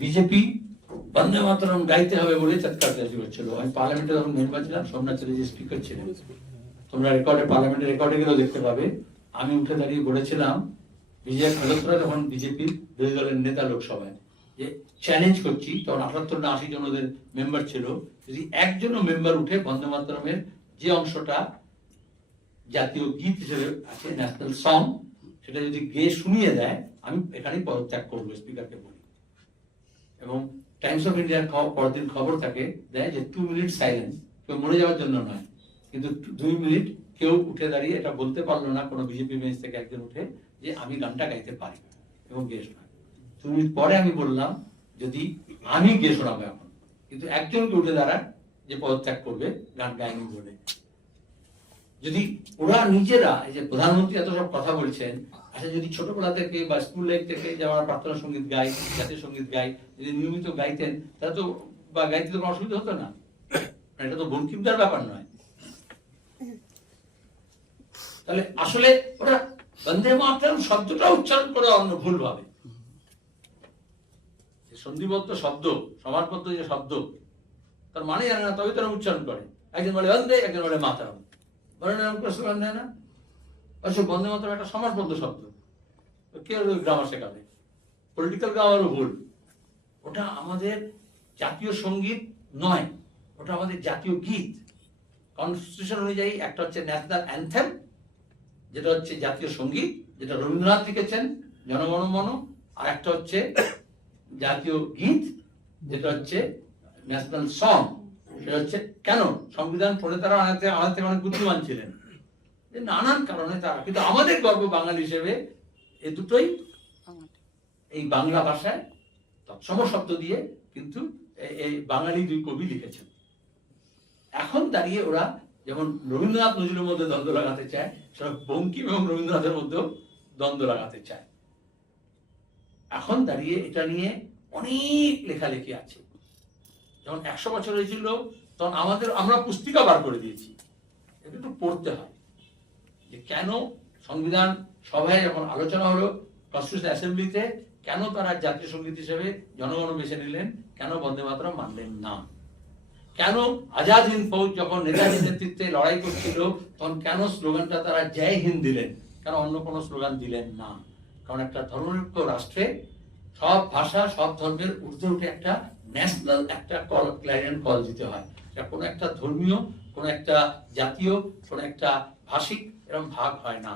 BJP বন্দে মাতরম গাইতে হবে বলে চিৎকার চেঁচামেচি করছিল। আমি পার্লামেন্টে যখন মেম্বার ছিলাম, সোমনাথ চ্যাটার্জি স্পিকার ছিলেন, তোমরা পার্লামেন্টের রেকর্ডে গেলেও দেখতে পাবে, আমি উঠে দাঁড়িয়ে বলেছিলাম বিজয় মালহোত্রা যখন বিজেপির বিরোধী দলের নেতা লোকসভায়, যে চ্যালেঞ্জ করছি, তখন 78 না 80 জন ওদের মেম্বার ছিল, যদি একজনও মেম্বার উঠে বন্দে মাতরমের যে অংশটা জাতীয় গীত হিসেবে আছে, ন্যাশনাল সং, সেটা যদি গেয়ে শুনিয়ে দেয়, আমি এখানেই পদত্যাগ করবো, স্পিকারকে বলি। এবং টাইমস অফ ইন্ডিয়ার পরদিন খবর থাকে দেয় যে 2 মিনিট সাইলেন্স, কেউ মরে যাওয়ার জন্য নয়, কিন্তু 2 মিনিট কেউ উঠে দাঁড়িয়ে এটা বলতে পারলো না, কোনো বিজেপি বেঞ্চ থেকে একজন উঠে, যে আমি গানটা গাইতে পারি এবং গেয়ে শোনাই। 2 মিনিট পরে আমি বললাম যদি আমি গেয়ে শোনাবো এখন, কিন্তু একজনকে উঠে দাঁড়ায় যে পদত্যাগ করবে গান গায়নি বলে। যদি ওরা নিজেরা, এই যে প্রধানমন্ত্রী এত সব কথা বলছেন, আচ্ছা যদি ছোটবেলা থেকে বা স্কুল লাইফ থেকে যে আমরা প্রার্থনা সঙ্গীত গাই, জাতীয় সঙ্গীত গাই, যদি নিয়মিত গাইতেন, তাহলে তো বা গাইতে তো কোনো অসুবিধা হতো না। এটা তো বঙ্কিমদার ব্যাপার নয়। তাহলে আসলে ওরা বন্দে মাতরম শব্দটা উচ্চারণ করে অন্য ভুল ভাবে। সন্ধিবদ্ধ শব্দ, সমাজবদ্ধ যে শব্দ, তার মানে জানে না, তবে তারা উচ্চারণ করে। একজন বলে বন্দে, একজন বলে মাতরম, বলে নাম করে স্লোগান দেয় না। আসলে বন্দে মাতরম একটা সমাজবদ্ধ শব্দ, কে গ্রামার শেখাবে? পলিটিক্যাল গ্রামারও ভুল। ওটা আমাদের জাতীয় সঙ্গীত নয়, ওটা আমাদের জাতীয় গীত। কনস্টিটিউশন অনুযায়ী একটা হচ্ছে ন্যাশনাল অ্যানথেম, যেটা হচ্ছে জাতীয় সঙ্গীত, যেটা রবীন্দ্রনাথ লিখেছেন, জনগণ মন, আর একটা হচ্ছে জাতীয় গীত, যেটা হচ্ছে ন্যাশনাল সং। সেটা হচ্ছে কেন সংবিধান প্রণেতারা আমাদের থেকে অনেক বুদ্ধিমান ছিলেন, নানান কারণে তারা, কিন্তু আমাদের গর্ব বাঙালি হিসেবে এই দুটোই এই বাংলা ভাষায় তৎসম শব্দ দিয়ে কিন্তু এই বাঙালি 2 কবি লিখেছেন। এখন দাঁড়িয়ে ওরা যেমন রবীন্দ্রনাথ নজরুলের মধ্যে দ্বন্দ্ব লাগাতে চায়, সেটা বঙ্কিম এবং রবীন্দ্রনাথের মধ্যেও দ্বন্দ্ব লাগাতে চায়। এখন দাঁড়িয়ে এটা নিয়ে অনেক লেখালেখি আছে। যখন 100 বছর হয়েছিল, তখন আমরা পুস্তিকা বার করে দিয়েছি, এটা একটু পড়তে হয় যে কেন সংবিধান সভায় যখন আলোচনা হলো কনস্টিটিউশন অ্যাসেম্বলিতে, কেন তারা জাতীয় সঙ্গীত হিসেবে জনগণ বেছে নিলেন, কেন বন্দে মাতরম মানলেন না, কেন আজাদ হিন্দ ফৌজ যখন নেতাজির নেতৃত্বে লড়াই করছিল, তখন কেন স্লোগানটা তারা জয় হিন্দ দিলেন, কেন অন্য কোনো স্লোগান দিলেন না। কারণ একটা ধর্মনিরপেক্ষ রাষ্ট্রে সব ভাষা, সব ধর্মের ঊর্ধ্বে উঠে একটা ন্যাশনাল একটা কল, ক্ল্যারিয়ন কল দিতে হয়। এটা কোনো একটা ধর্মীয়, কোনো একটা জাতীয়, কোনো একটা ভাষিক এরকম ভাগ হয় না।